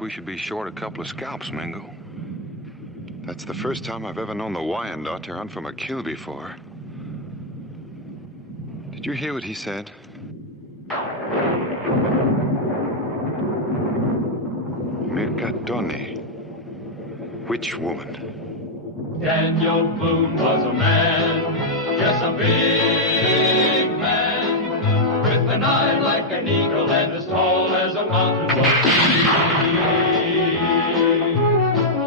We should be short a couple of scalps, Mingo. That's the first time I've ever known the Wyandotte to run from a kill before. Did you hear what he said? Mercatone. Which woman? Daniel Boone was a man, yes, a big man, with an eye like an eagle and as tall as a mountain was he.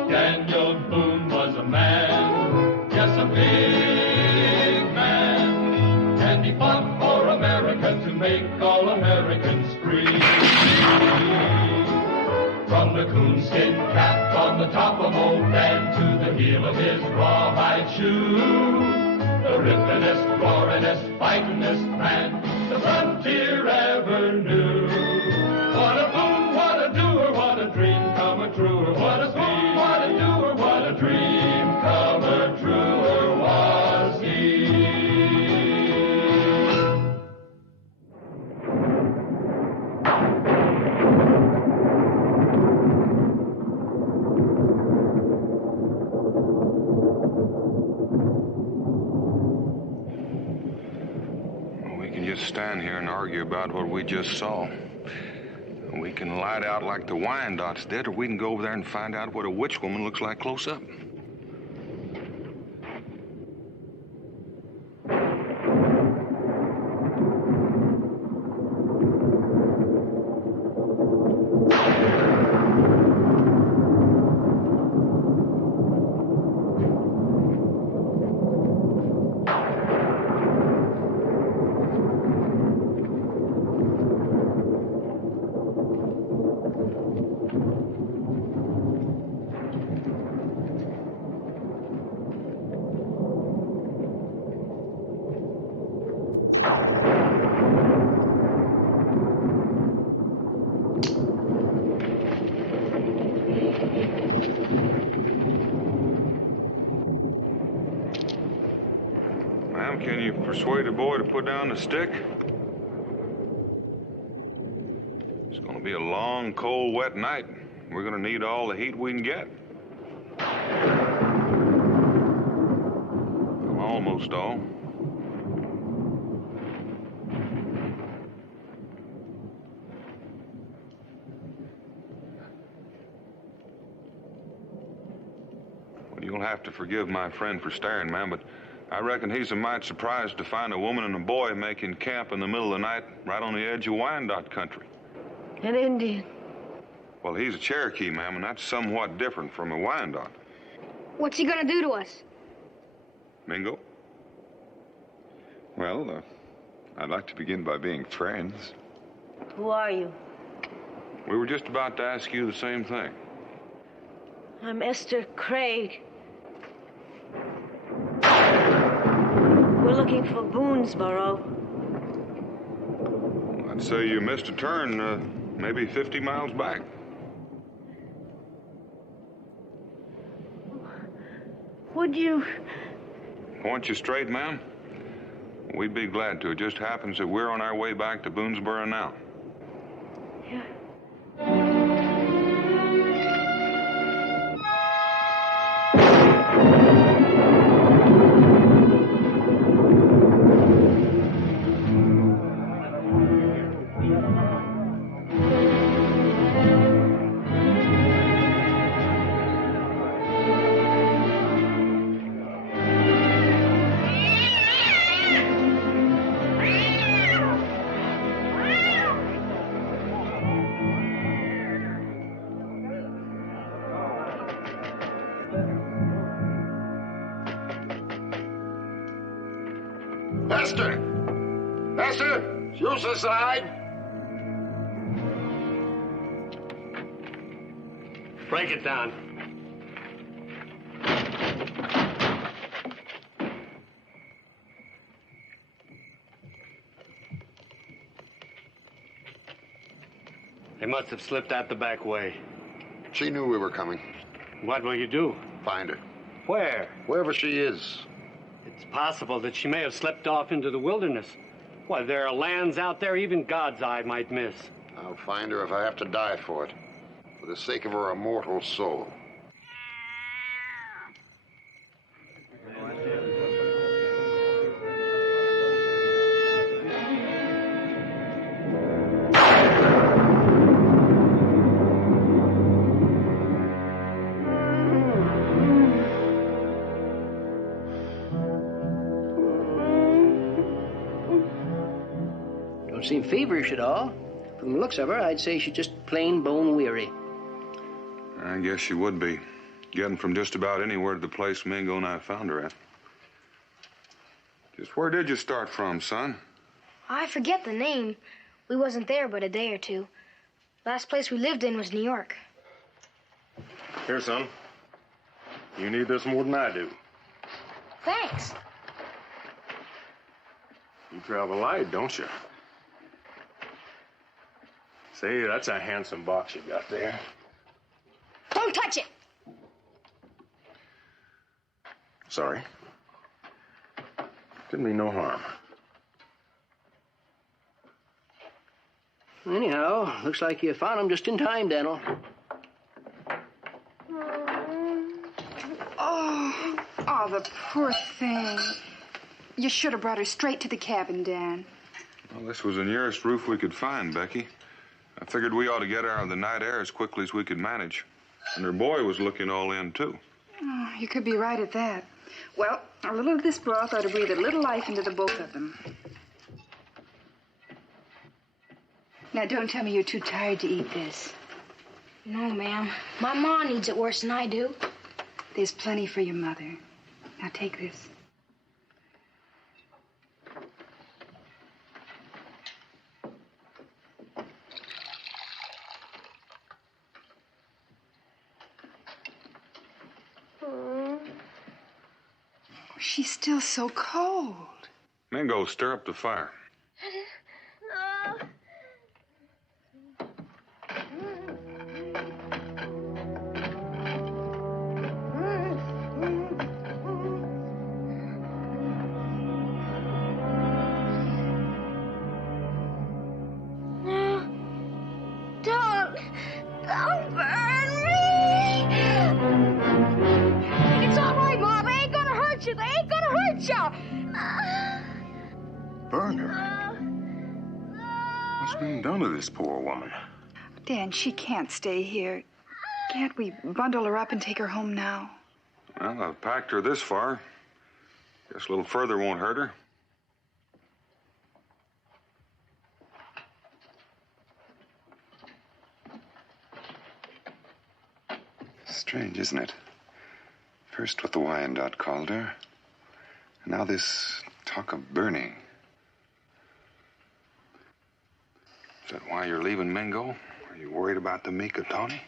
Daniel Boone was a man, yes, a big man, and he fought for America to make all Americans free. From the coonskin cap on the top of old Dan to the heel of his rawhide shoe, the rippin'est, roarin'est, fightin'est man the frontier ever knew. What a boom, what a doer, what a dream come a truer. What a boom, what a doer, what a dream come a truer was he. Stand here and argue about what we just saw. We can light out like the Wyandottes did, or we can go over there and find out what a witch woman looks like close up. Can you persuade a boy to put down the stick? It's going to be a long, cold, wet night. We're going to need all the heat we can get. Almost all. Well, you'll have to forgive my friend for staring, ma'am, but I reckon he's a mite surprised to find a woman and a boy making camp in the middle of the night right on the edge of Wyandotte country. An Indian. Well, he's a Cherokee, ma'am, and that's somewhat different from a Wyandotte. What's he gonna do to us? Mingo? Well, I'd like to begin by being friends. Who are you? We were just about to ask you the same thing. I'm Esther Craig. We're looking for Boonesboro. I'd say you missed a turn, maybe 50 miles back. Would you... Point you straight, ma'am? We'd be glad to. It just happens that we're on our way back to Boonesboro now. Yeah. Esther! Esther! Use the side! Break it down. They must have slipped out the back way. She knew we were coming. What will you do? Find her. Where? Wherever she is. It's possible that she may have slipped off into the wilderness. Why, there are lands out there even God's eye might miss. I'll find her if I have to die for it. For the sake of her immortal soul. Don't seem feverish at all. From the looks of her, I'd say she's just plain bone weary. I guess she would be. Getting from just about anywhere to the place Mingo and I found her at. Just where did you start from, son? I forget the name. We wasn't there but a day or two. Last place we lived in was New York. Here, son. You need this more than I do. Thanks. You travel light, don't you? Say, that's a handsome box you got there. Don't touch it! Sorry. Didn't mean no harm. Anyhow, looks like you found him just in time, Daniel. Oh, the poor thing. You should have brought her straight to the cabin, Dan. Well, this was the nearest roof we could find, Becky. I figured we ought to get her out of the night air as quickly as we could manage. And her boy was looking all in, too. Oh, you could be right at that. Well, a little of this broth ought to breathe a little life into the both of them. Now, don't tell me you're too tired to eat this. No, ma'am. My ma needs it worse than I do. There's plenty for your mother. Now, take this. She's still so cold. Mingo, stir up the fire. Don't burn me! It's all right, Ma. They ain't gonna hurt you. They ain't gonna hurt you. Burn her? What's been done to this poor woman? Dan, she can't stay here. Can't we bundle her up and take her home now? Well, I've packed her this far. Guess a little further won't hurt her. Strange, isn't it? First what the Wyandotte called her, and now this talk of burning. Is that why you're leaving, Mingo? Are you worried about the Mikotani?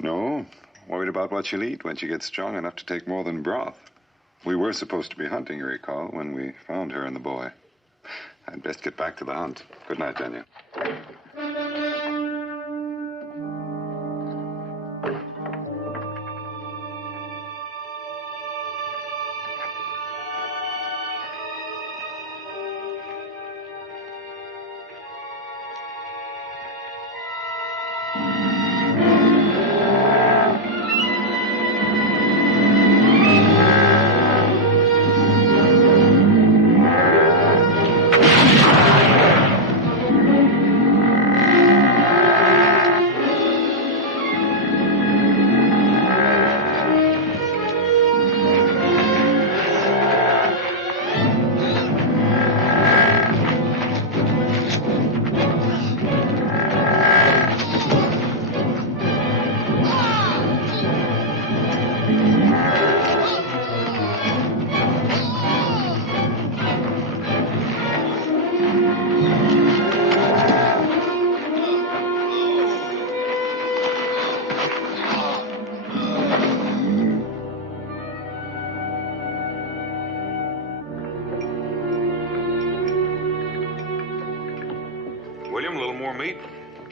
No, worried about what she'll eat when she gets strong enough to take more than broth. We were supposed to be hunting, you recall, when we found her and the boy. I'd best get back to the hunt. Good night, Daniel. William, a little more meat?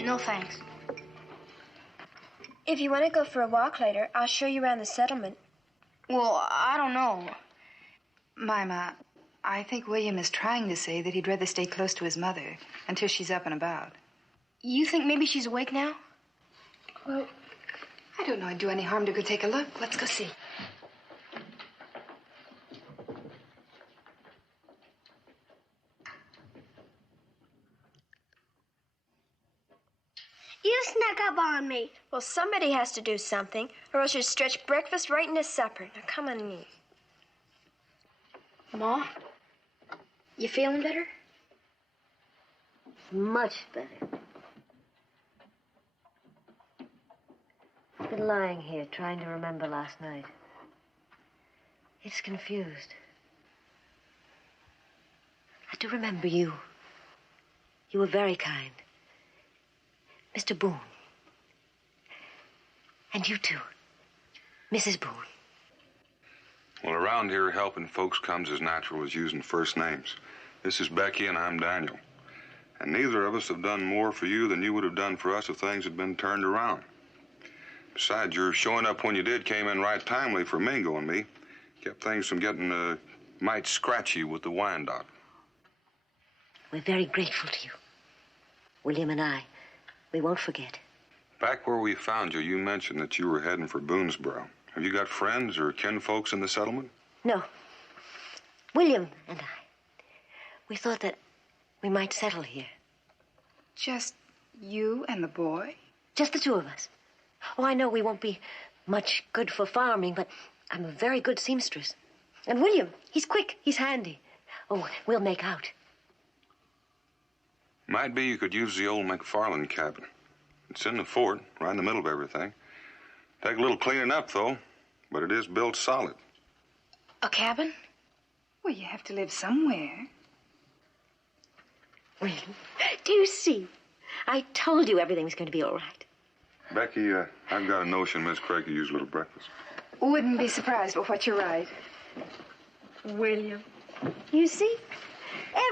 No, thanks. If you want to go for a walk later, I'll show you around the settlement. Well, I don't know. Mima, I think William is trying to say that he'd rather stay close to his mother until she's up and about. You think maybe she's awake now? Well, I don't know it'd do any harm to go take a look. Let's go see. You snuck up on me. Well, somebody has to do something, or else you'd stretch breakfast right into supper. Now, come on and eat. Ma, you feeling better? Much better. I've been lying here trying to remember last night. It's confused. I do remember you. You were very kind. Mr. Boone. And you too, Mrs. Boone. Well, around here, helping folks comes as natural as using first names. This is Becky and I'm Daniel. And neither of us have done more for you than you would have done for us if things had been turned around. Besides, your showing up when you did came in right timely for Mingo and me. Kept things from getting might scratchy with the Wyandotte. We're very grateful to you. William and I, we won't forget. Back where we found you, you mentioned that you were heading for Boonesboro. Have you got friends or kinfolks in the settlement? No. William and I, we thought that we might settle here. Just you and the boy? Just the two of us. Oh, I know we won't be much good for farming, but I'm a very good seamstress. And William, he's quick, he's handy. Oh, we'll make out. Might be you could use the old McFarland cabin. It's in the fort, right in the middle of everything. Take a little cleaning up, though, but it is built solid. A cabin? Well, you have to live somewhere. William, do you see? I told you everything was going to be all right. Becky, I've got a notion Miss Craig could use a little breakfast. Wouldn't be surprised but what you're right. William, you see?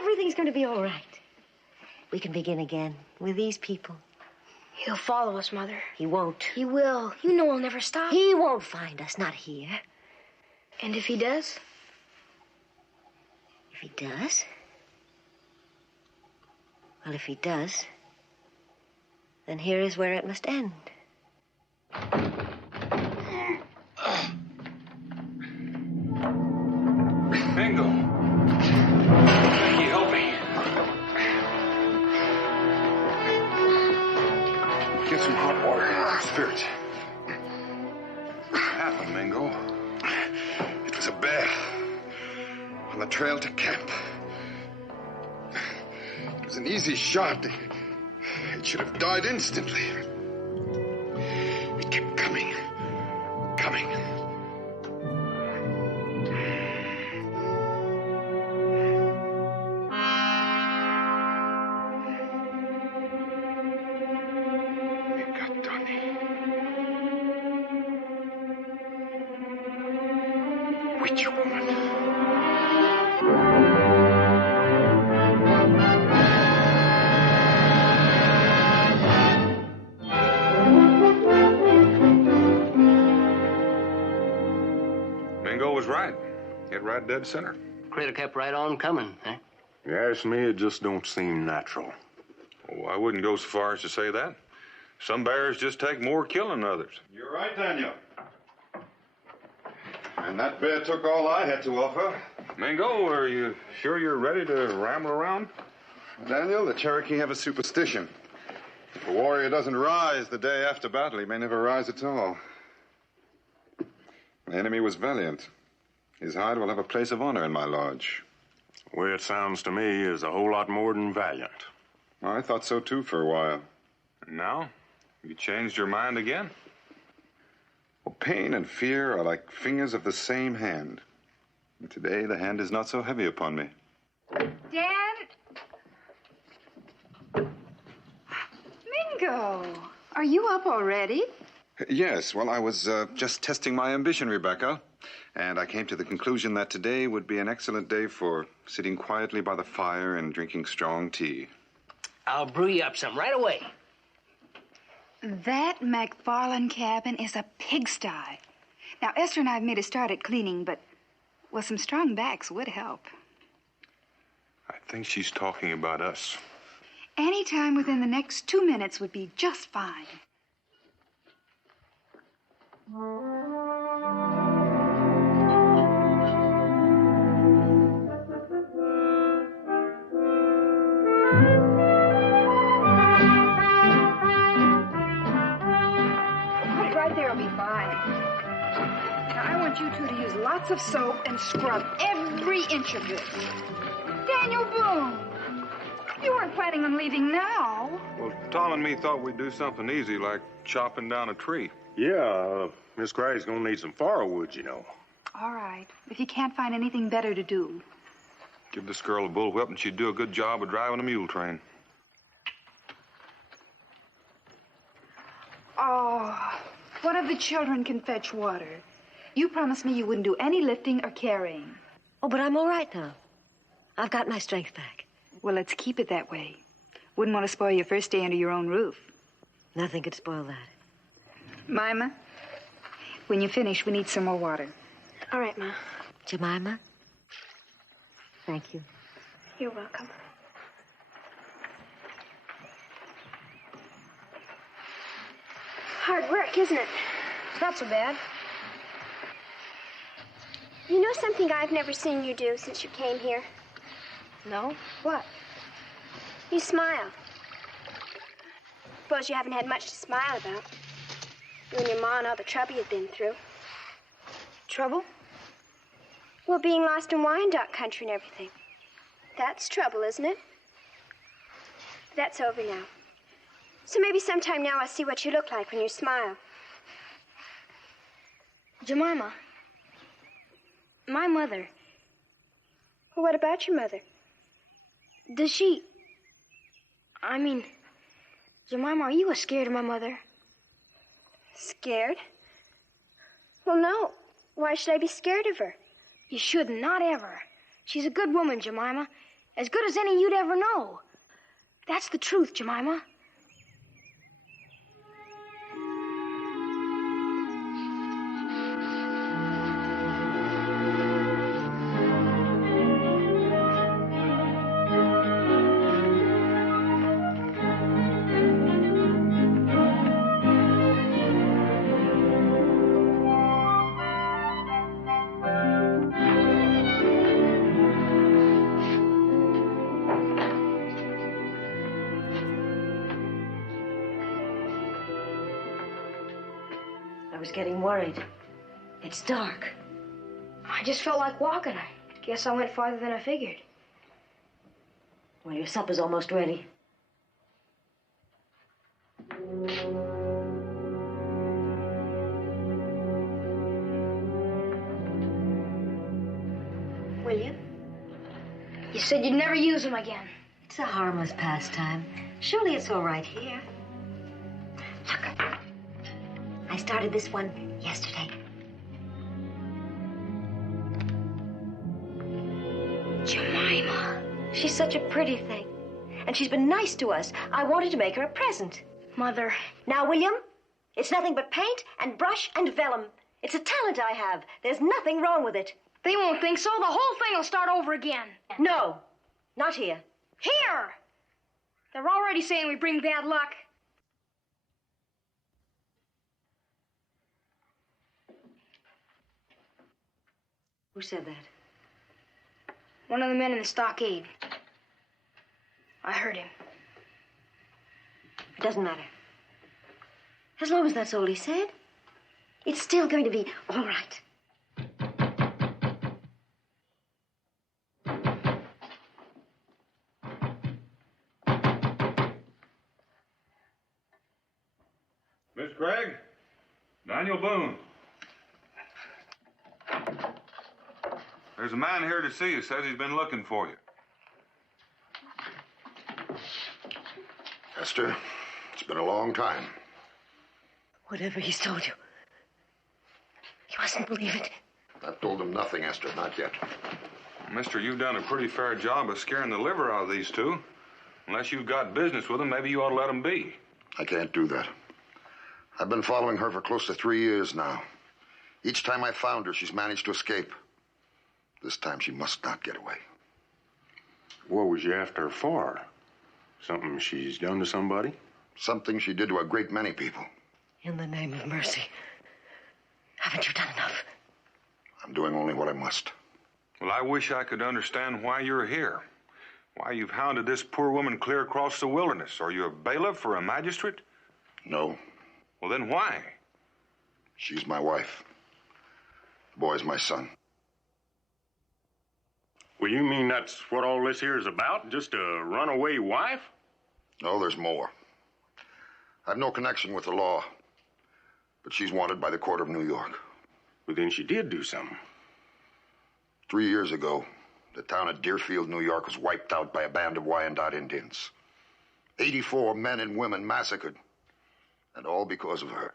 Everything's going to be all right. We can begin again with these people. He'll follow us, Mother. He won't. He will. You know he'll never stop. He won't find us, not here. And if he does? If he does? Well, if he does, then here is where it must end. Bingo. Becky, help me. Get some hot water and spirits. What happened, Mingo? It was a bear on the trail to camp. It was an easy shot. It should have died instantly. It kept coming. It got done. Witch woman. Mingo was right. Hit right dead center. Critter kept right on coming, eh? You ask me, it just don't seem natural. Oh, I wouldn't go so far as to say that. Some bears just take more killing than others. You're right, Daniel. And that bear took all I had to offer. Mingo, are you sure you're ready to ramble around? Daniel, the Cherokee have a superstition. If a warrior doesn't rise the day after battle, he may never rise at all. The enemy was valiant. His hide will have a place of honor in my lodge. The way it sounds to me is a whole lot more than valiant. I thought so, too, for a while. And now? You changed your mind again? Well, pain and fear are like fingers of the same hand. And today, the hand is not so heavy upon me. Dad? Mingo, are you up already? Yes, well, I was just testing my ambition, Rebecca. And I came to the conclusion that today would be an excellent day for sitting quietly by the fire and drinking strong tea. I'll brew you up some right away. That McFarlane cabin is a pigsty. Now, Esther and I have made a start at cleaning, but, well, some strong backs would help. I think she's talking about us. Any time within the next 2 minutes would be just fine. Put it right there, it'll be fine. Now, I want you two to use lots of soap and scrub every inch of this. Daniel Boone, you weren't planning on leaving now. Well, Tom and me thought we'd do something easy, like chopping down a tree. Yeah, Miss Craig's gonna need some firewood, you know. All right, if you can't find anything better to do. Give this girl a bullwhip and she'd do a good job of driving a mule train. Oh, one of the children can fetch water. You promised me you wouldn't do any lifting or carrying. Oh, but I'm all right now. I've got my strength back. Well, let's keep it that way. Wouldn't want to spoil your first day under your own roof. Nothing could spoil that. Mima, when you finish, we need some more water. All right, Ma. Jemima? Thank you. You're welcome. Hard work, isn't it? It's not so bad. You know something I've never seen you do since you came here? No? What? You smile. Suppose you haven't had much to smile about. You and your ma and all the trouble you've been through. Trouble? Well, being lost in Wyandotte country and everything. That's trouble, isn't it? That's over now. So maybe sometime now I'll see what you look like when you smile. Jemima. My mother. Well, what about your mother? Does she... I mean, Jemima, are you scared of my mother? Scared? Well, no. Why should I be scared of her? You shouldn't, not ever. She's a good woman, Jemima. As good as any you'd ever know. That's the truth, Jemima. I was getting worried. It's dark. I just felt like walking. I guess I went farther than I figured. Well, your supper's almost ready. William? You said you'd never use them again. It's a harmless pastime. Surely it's all right here. Look. I started this one yesterday. Jemima. She's such a pretty thing. And she's been nice to us. I wanted to make her a present. Mother. Now, William, it's nothing but paint and brush and vellum. It's a talent I have. There's nothing wrong with it. They won't think so. The whole thing will start over again. No, not here. Here! They're already saying we bring bad luck. Who said that? One of the men in the stockade. I heard him. It doesn't matter. As long as that's all he said, it's still going to be all right. Miss Craig? Daniel Boone. There's a man here to see you. Says he's been looking for you. Esther, it's been a long time. Whatever he's told you, you mustn't believe it. I've told him nothing, Esther, not yet. Mister, you've done a pretty fair job of scaring the liver out of these two. Unless you've got business with him, maybe you ought to let him be. I can't do that. I've been following her for close to 3 years now. Each time I found her, she's managed to escape. This time she must not get away. What was you after her for? Something she's done to somebody? Something she did to a great many people. In the name of mercy, haven't you done enough? I'm doing only what I must. Well, I wish I could understand why you're here. Why you've hounded this poor woman clear across the wilderness. Are you a bailiff or a magistrate? No. Well, then why? She's my wife. The boy's my son. Well, you mean that's what all this here is about? Just a runaway wife? No, there's more. I've no connection with the law, but she's wanted by the court of New York. Well, then she did do something. 3 years ago, the town of Deerfield, New York was wiped out by a band of Wyandotte Indians. 84 men and women massacred, and all because of her.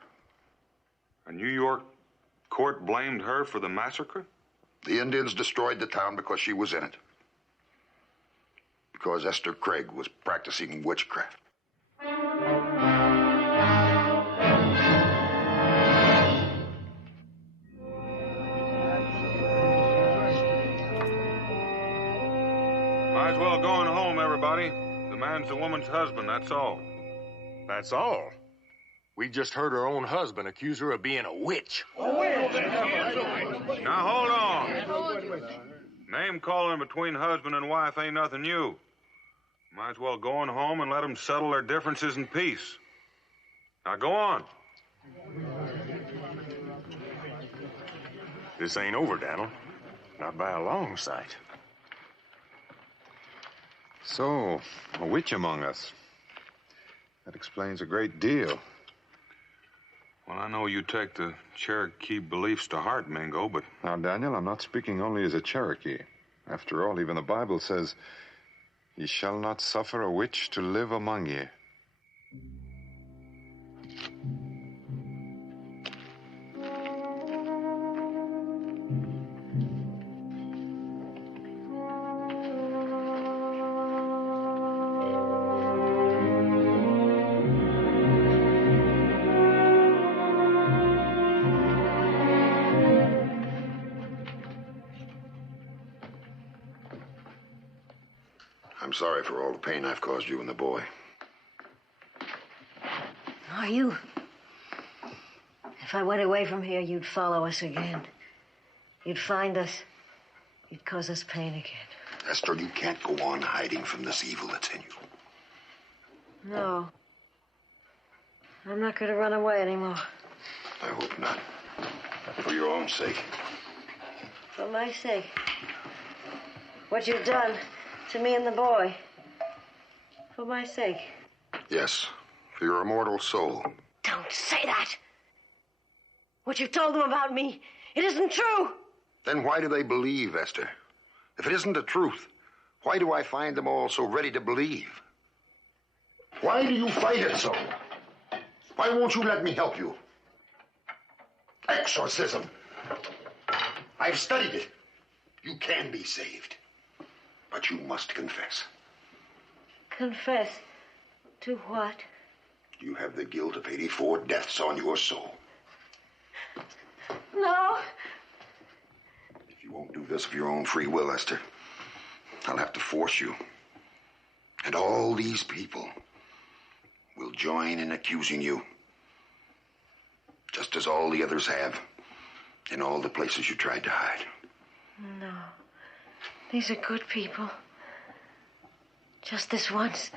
A New York court blamed her for the massacre? The Indians destroyed the town because she was in it. Because Esther Craig was practicing witchcraft. Might as well go on home, everybody. The man's the woman's husband, that's all. That's all? We just heard her own husband accuse her of being a witch. Now, hold on. Name calling between husband and wife ain't nothing new. Might as well go on home and let them settle their differences in peace. Now, go on. This ain't over, Daniel. Not by a long sight. So, a witch among us. That explains a great deal. Well, I know you take the Cherokee beliefs to heart, Mingo, but... Now, Daniel, I'm not speaking only as a Cherokee. After all, even the Bible says, "Ye shall not suffer a witch to live among ye." I'm sorry for all the pain I've caused you and the boy. Are you? If I went away from here, you'd follow us again. You'd find us. You'd cause us pain again. Esther, you can't go on hiding from this evil that's in you. No. I'm not going to run away anymore. I hope not. For your own sake. For my sake. What you've done to me and the boy. For my sake. Yes, for your immortal soul. Don't say that. What you've told them about me, it isn't true. Then why do they believe, Esther? If it isn't the truth, why do I find them all so ready to believe? Why do you fight it so? Why won't you let me help you? Exorcism. I've studied it. You can be saved. But you must confess. Confess to what? You have the guilt of 84 deaths on your soul. No. If you won't do this of your own free will, Esther, I'll have to force you. And all these people will join in accusing you. Just as all the others have in all the places you tried to hide. No. These are good people. Just this once,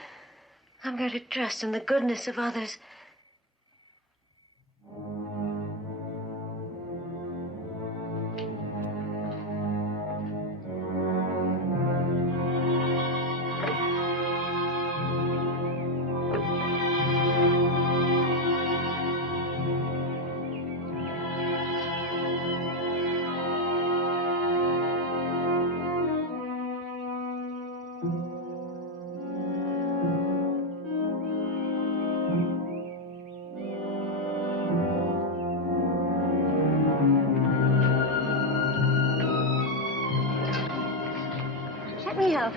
I'm going to trust in the goodness of others. Let me help.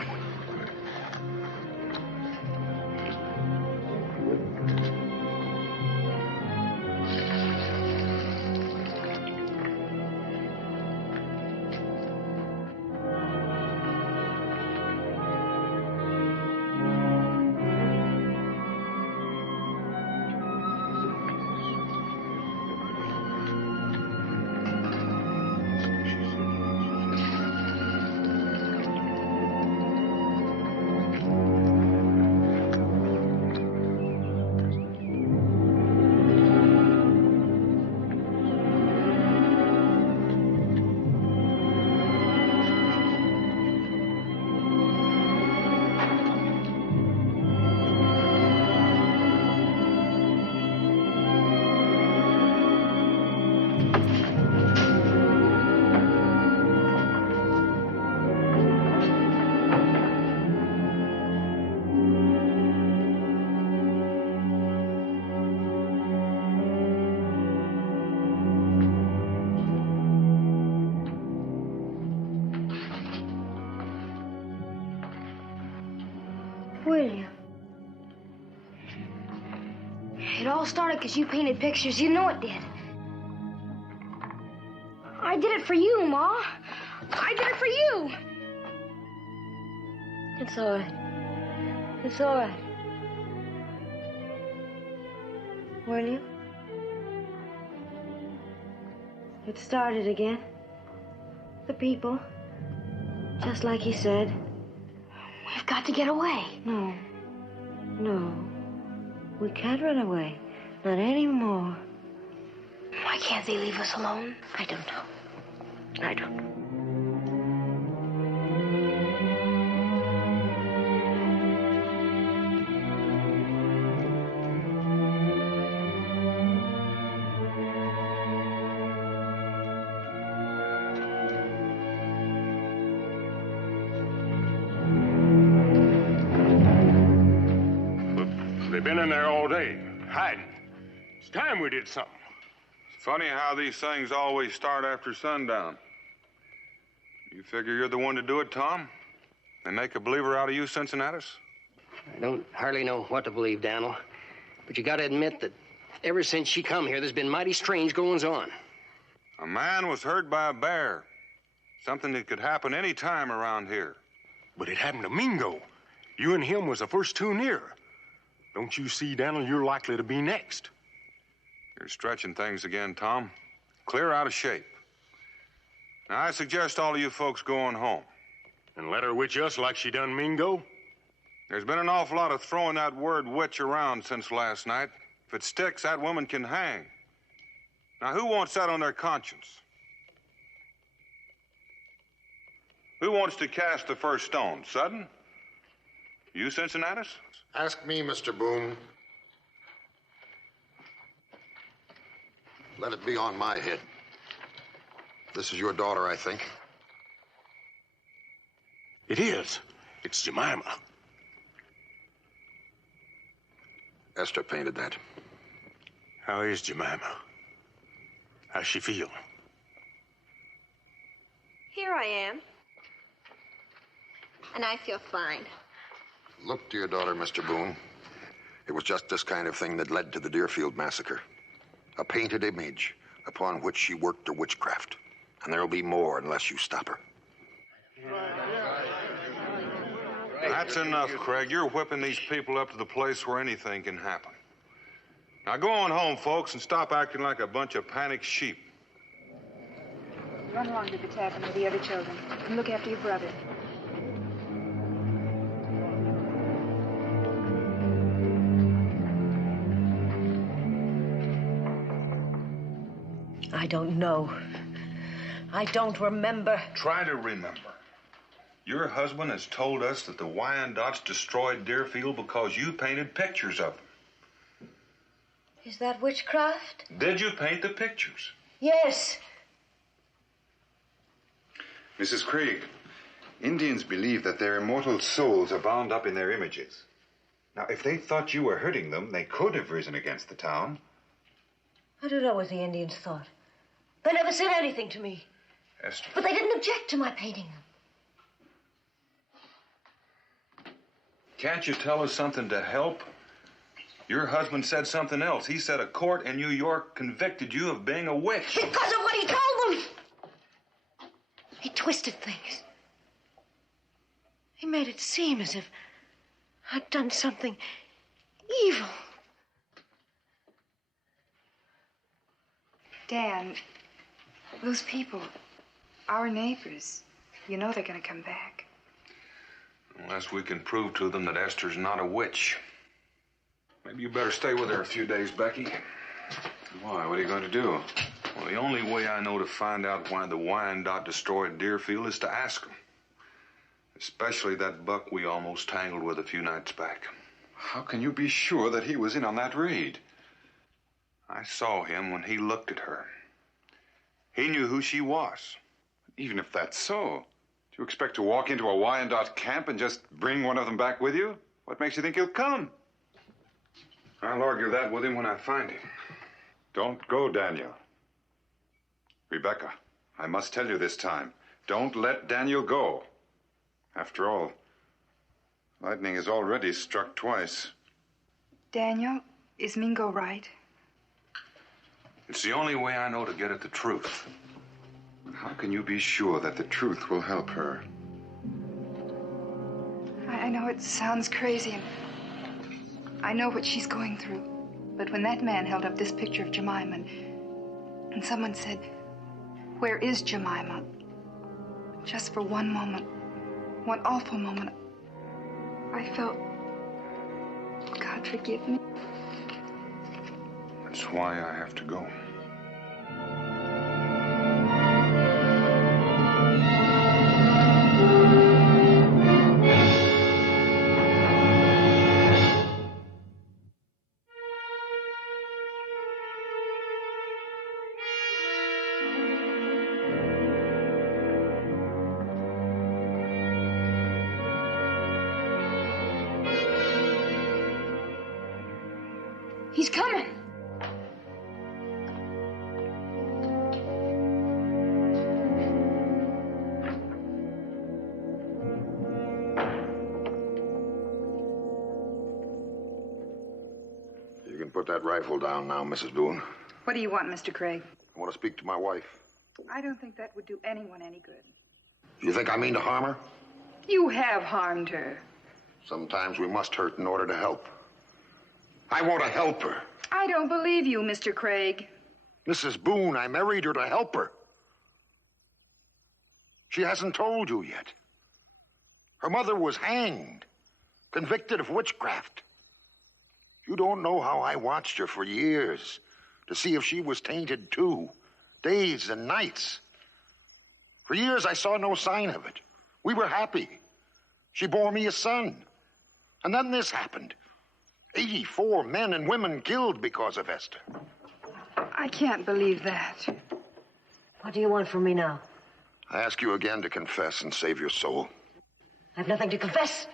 William. It all started because you painted pictures. You know it did. I did it for you, Ma. I did it for you. It's all right. It's all right. William? It started again. The people. Just like he said. We've got to get away. No. No. We can't run away. Not anymore. Why can't they leave us alone? I don't know. I don't know. They've been in there all day, hiding. It's time we did something. It's funny how these things always start after sundown. You figure you're the one to do it, Tom? They make a believer out of you, Cincinnatus? I don't hardly know what to believe, Daniel. But you gotta admit that ever since she come here, there's been mighty strange goings-on. A man was hurt by a bear. Something that could happen any time around here. But it happened to Mingo. You and him was the first two near. Don't you see, Daniel, you're likely to be next. You're stretching things again, Tom. Clear out of shape. Now, I suggest all of you folks go on home. And let her witch us like she done Mingo? There's been an awful lot of throwing that word witch around since last night. If it sticks, that woman can hang. Now, who wants that on their conscience? Who wants to cast the first stone? Sudden? You, Cincinnatus? Ask me, Mr. Boone. Let it be on my head. This is your daughter, I think. It is. It's Jemima. Esther painted that. How is Jemima? How's she feel? Here I am. And I feel fine. Look to your daughter, Mr. Boone. It was just this kind of thing that led to the Deerfield massacre. A painted image upon which she worked her witchcraft. And there'll be more unless you stop her. That's enough, Craig. You're whipping these people up to the place where anything can happen. Now go on home, folks, and stop acting like a bunch of panicked sheep. Run along to the tavern with the other children and look after your brother. I don't know. I don't remember. Try to remember. Your husband has told us that the Wyandottes destroyed Deerfield because you painted pictures of them. Is that witchcraft? Did you paint the pictures? Yes. Mrs. Craig, Indians believe that their immortal souls are bound up in their images. Now, if they thought you were hurting them, they could have risen against the town. I don't know what the Indians thought. They never said anything to me. Esther. But they didn't object to my painting them. Can't you tell us something to help? Your husband said something else. He said a court in New York convicted you of being a witch. Because of what he told them. He twisted things. He made it seem as if I'd done something evil. Dan, those people, our neighbors, you know they're going to come back. Unless we can prove to them that Esther's not a witch. Maybe you better stay with her a few days, Becky. Why? What are you going to do? Well, the only way I know to find out why the Wyandotte destroyed Deerfield is to ask them. Especially that buck we almost tangled with a few nights back. How can you be sure that he was in on that raid? I saw him when he looked at her. He knew who she was. Even if that's so, do you expect to walk into a Wyandotte camp and just bring one of them back with you? What makes you think he'll come? I'll argue that with him when I find him. Don't go, Daniel. Rebecca, I must tell you this time. Don't let Daniel go. After all, Lightning has already struck twice. Daniel, is Mingo right? It's the only way I know to get at the truth. How can you be sure that the truth will help her? I know it sounds crazy, and I know what she's going through. But when that man held up this picture of Jemima, and someone said, "Where is Jemima?" Just for one moment, one awful moment, I felt, God forgive me. That's why I have to go. He's coming. You can put that rifle down now, Mrs. Boone. What do you want, Mr. Craig? I want to speak to my wife. I don't think that would do anyone any good. You think I mean to harm her? You have harmed her. Sometimes we must hurt in order to help. I want to help her. I don't believe you, Mr. Craig. Mrs. Boone, I married her to help her. She hasn't told you yet. Her mother was hanged, convicted of witchcraft. You don't know how I watched her for years to see if she was tainted too, days and nights. For years, I saw no sign of it. We were happy. She bore me a son. And then this happened. 84 men and women killed because of Esther. I can't believe that. What do you want from me now? I ask you again to confess and save your soul. I've nothing to confess.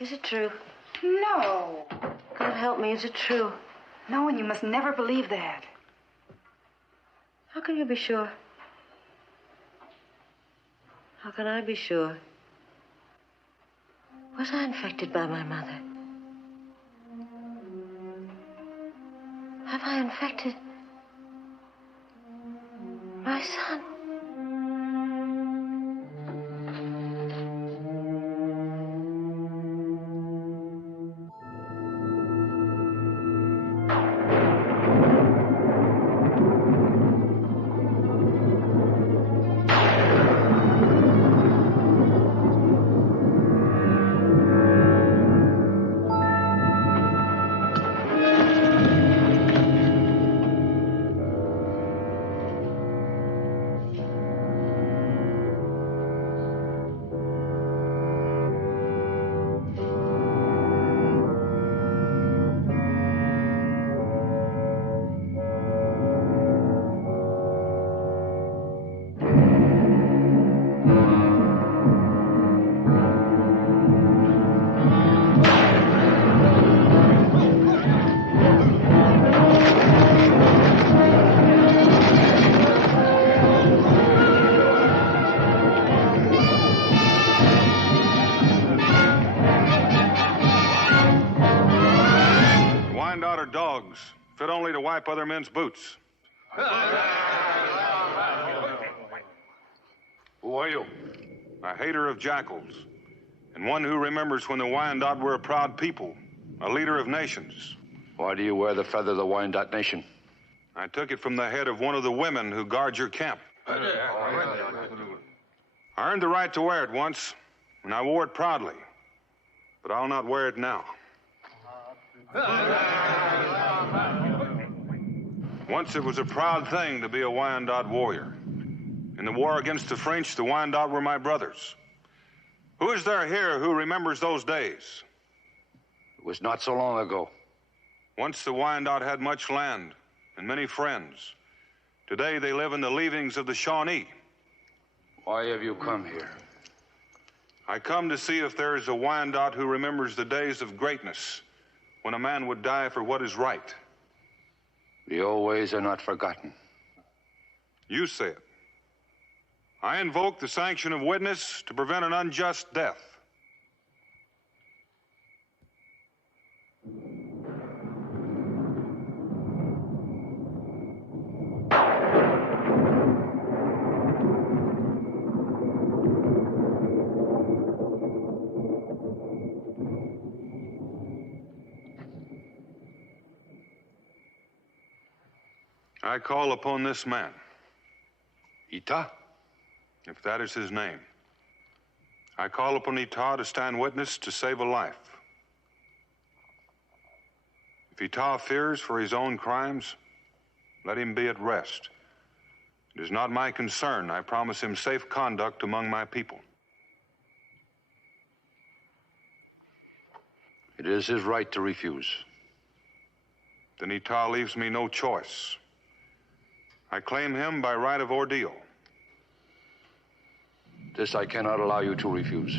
Is it true? No. God help me, is it true? No, and you must never believe that. How can you be sure? How can I be sure? Was I infected by my mother? Have I infected my son? Dogs, fit only to wipe other men's boots. Who are you? A hater of jackals, and one who remembers when the Wyandotte were a proud people, a leader of nations. Why do you wear the feather of the Wyandotte Nation? I took it from the head of one of the women who guard your camp. I earned the right to wear it once, and I wore it proudly. But I'll not wear it now. Once it was a proud thing to be a Wyandotte warrior. In the war against the French, the Wyandotte were my brothers. Who is there here who remembers those days? It was not so long ago. Once the Wyandotte had much land and many friends. Today they live in the leavings of the Shawnee. Why have you come here? I come to see if there is a Wyandotte who remembers the days of greatness, when a man would die for what is right. The old ways are not forgotten. You say it. I invoke the sanction of witness to prevent an unjust death. I call upon this man. Ita? If that is his name. I call upon Ita to stand witness to save a life. If Ita fears for his own crimes, let him be at rest. It is not my concern. I promise him safe conduct among my people. It is his right to refuse. Then Ita leaves me no choice. I claim him by right of ordeal. This I cannot allow you to refuse.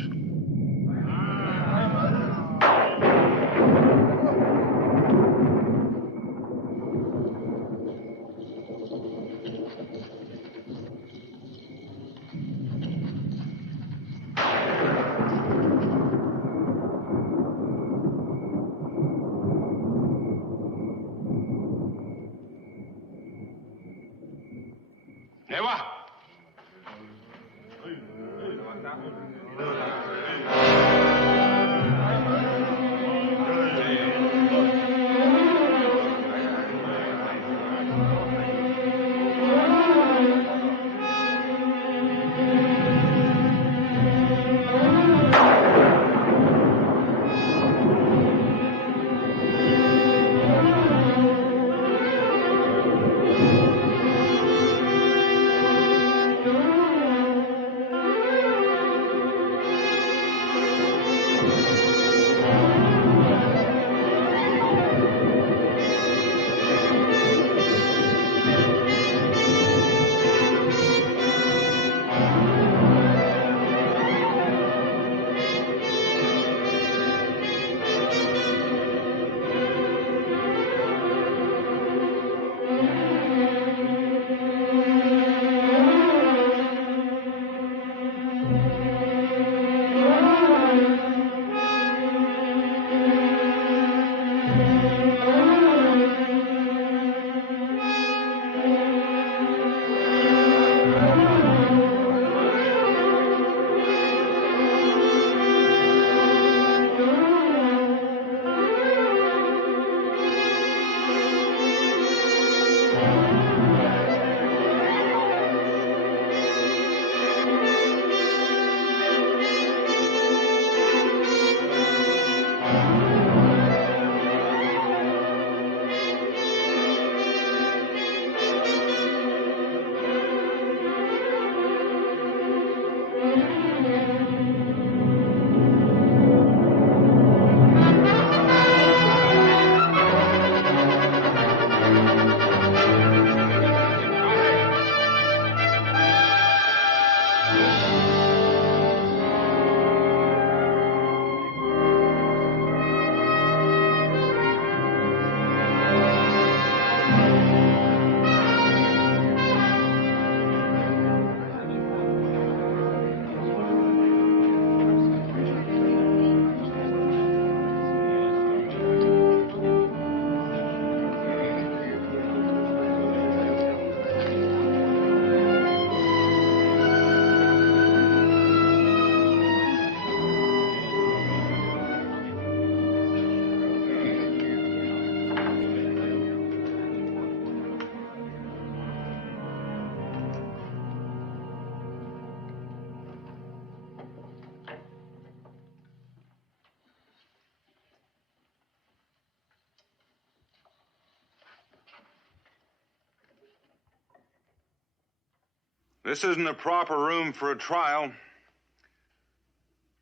This isn't a proper room for a trial.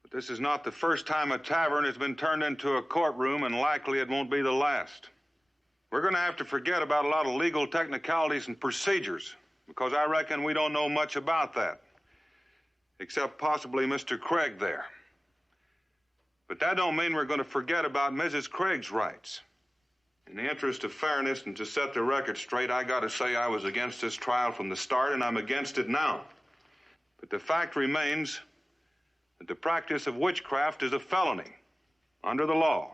But this is not the first time a tavern has been turned into a courtroom, and likely it won't be the last. We're going to have to forget about a lot of legal technicalities and procedures, because I reckon we don't know much about that. except possibly Mr. Craig there. But that don't mean we're going to forget about Mrs. Craig's rights. In the interest of fairness and to set the record straight, I gotta say I was against this trial from the start, and I'm against it now. But the fact remains that the practice of witchcraft is a felony under the law.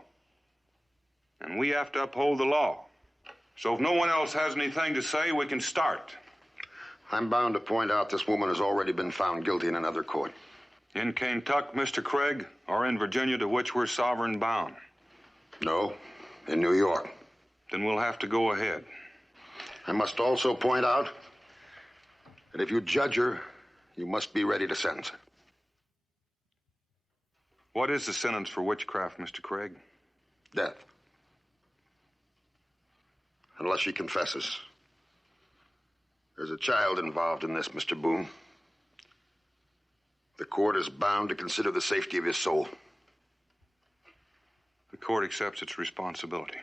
And we have to uphold the law. So if no one else has anything to say, we can start. I'm bound to point out this woman has already been found guilty in another court. In Kentucky, Mr. Craig, or in Virginia, to which we're sovereign bound? No, in New York. Then we'll have to go ahead. I must also point out that if you judge her, you must be ready to sentence her. What is the sentence for witchcraft, Mr. Craig? Death. Unless she confesses. There's a child involved in this, Mr. Boone. The court is bound to consider the safety of his soul. The court accepts its responsibility.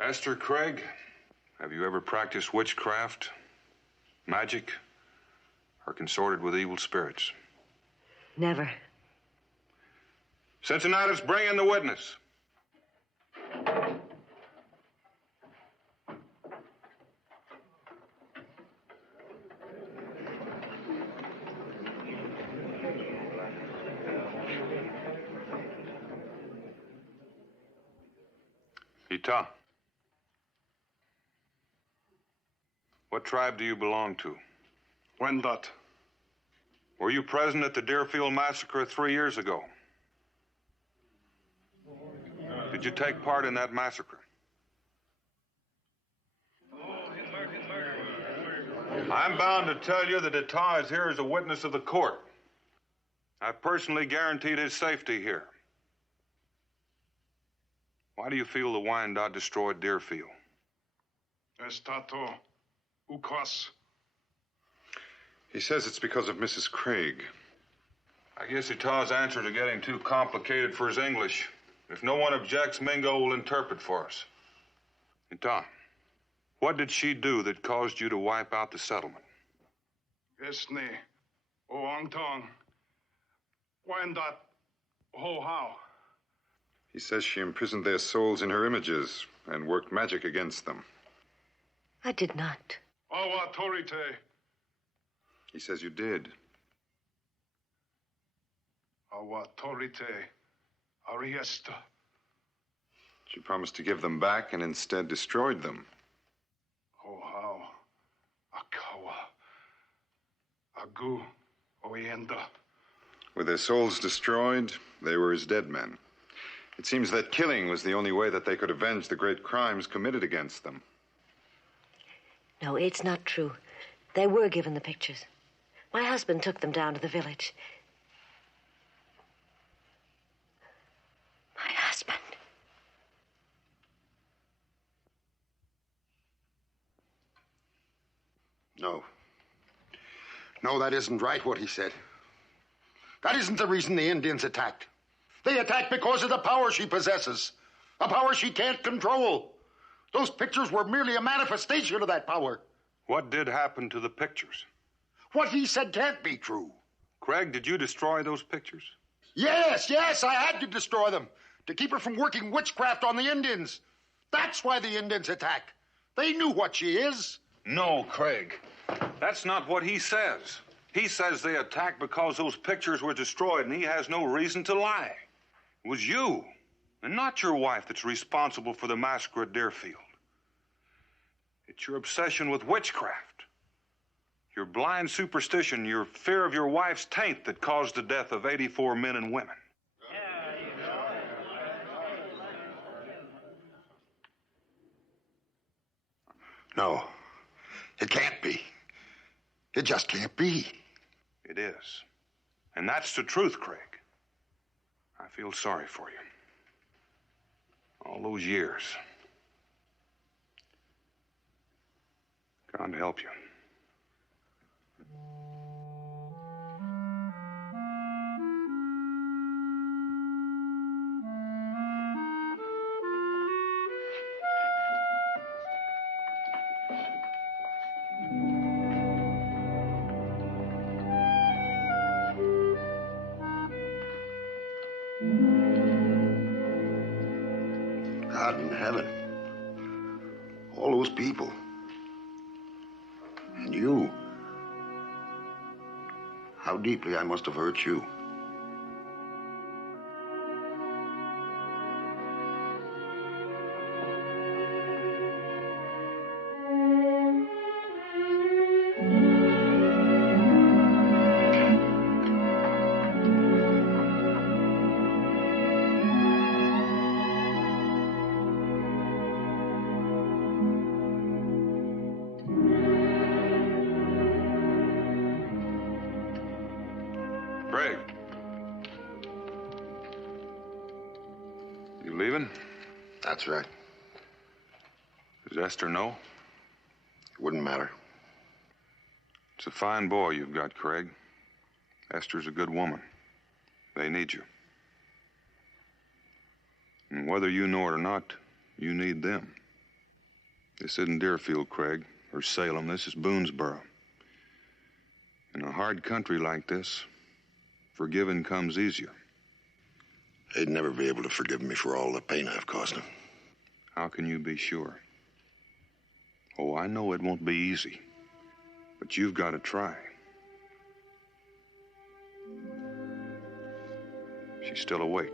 Esther Craig, have you ever practiced witchcraft, magic, or consorted with evil spirits? Never. Cincinnatus, bring in the witness. Ita. What tribe do you belong to? Wendat. Were you present at the Deerfield massacre 3 years ago? Did you take part in that massacre? I'm bound to tell you that Ita is here as a witness of the court. I personally guaranteed his safety here. Why do you feel the Wyandotte destroyed Deerfield? Estato ukwas. He says it's because of Mrs. Craig. I guess Ita's answers are getting too complicated for his English. If no one objects, Mingo will interpret for us. Ita, what did she do that caused you to wipe out the settlement? Esne oangtong. Wyandotte ho how. He says she imprisoned their souls in her images and worked magic against them. I did not. Awa torite. He says you did. Awa torite. Ariesta. She promised to give them back and instead destroyed them. Ho how. Akawa. Agu oyenda. With their souls destroyed, they were as dead men. It seems that killing was the only way that they could avenge the great crimes committed against them. No, it's not true. They were given the pictures. My husband took them down to the village. My husband. No. No, that isn't right, what he said. That isn't the reason the Indians attacked. They attacked because of the power she possesses. A power she can't control. Those pictures were merely a manifestation of that power. What did happen to the pictures? What he said can't be true. Craig, did you destroy those pictures? Yes, I had to destroy them. To keep her from working witchcraft on the Indians. That's why the Indians attack. They knew what she is. No, Craig. That's not what he says. He says they attacked because those pictures were destroyed, and he has no reason to lie. It was you, and not your wife, that's responsible for the massacre at Deerfield. It's your obsession with witchcraft. Your blind superstition, your fear of your wife's taint that caused the death of 84 men and women. No, it can't be. It just can't be. It is. And that's the truth, Craig. I feel sorry for you. All those years. God help you. God in heaven. All those people. And you. How deeply I must have hurt you. Craig. You leaving? That's right. Does Esther know? It wouldn't matter. It's a fine boy you've got, Craig. Esther's a good woman. They need you. And whether you know it or not, you need them. This isn't Deerfield, Craig, or Salem. This is Boonesboro. In a hard country like this, forgiving comes easier. They'd never be able to forgive me for all the pain I've caused them. How can you be sure? Oh, I know it won't be easy, but you've got to try. She's still awake.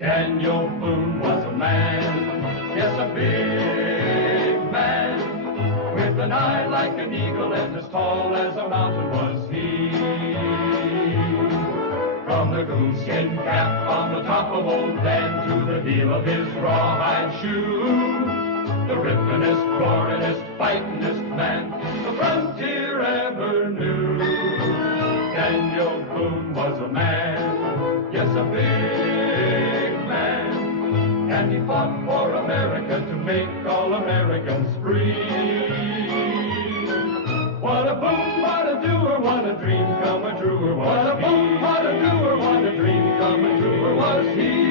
Daniel Boone was a man, yes, a big man, with an eye like an eagle and as tall as a mountain was he. From the coonskin cap on the top of old Dan to the heel of his rawhide shoe, the ripplingest, roaringest, fightingest man the frontier ever knew. Daniel Boone was a man, yes, a big man, and he fought for America to make all Americans free. What a boom, what a doer, what a dream come a truer was he. What a boom, what a doer, what a dream come a truer was he.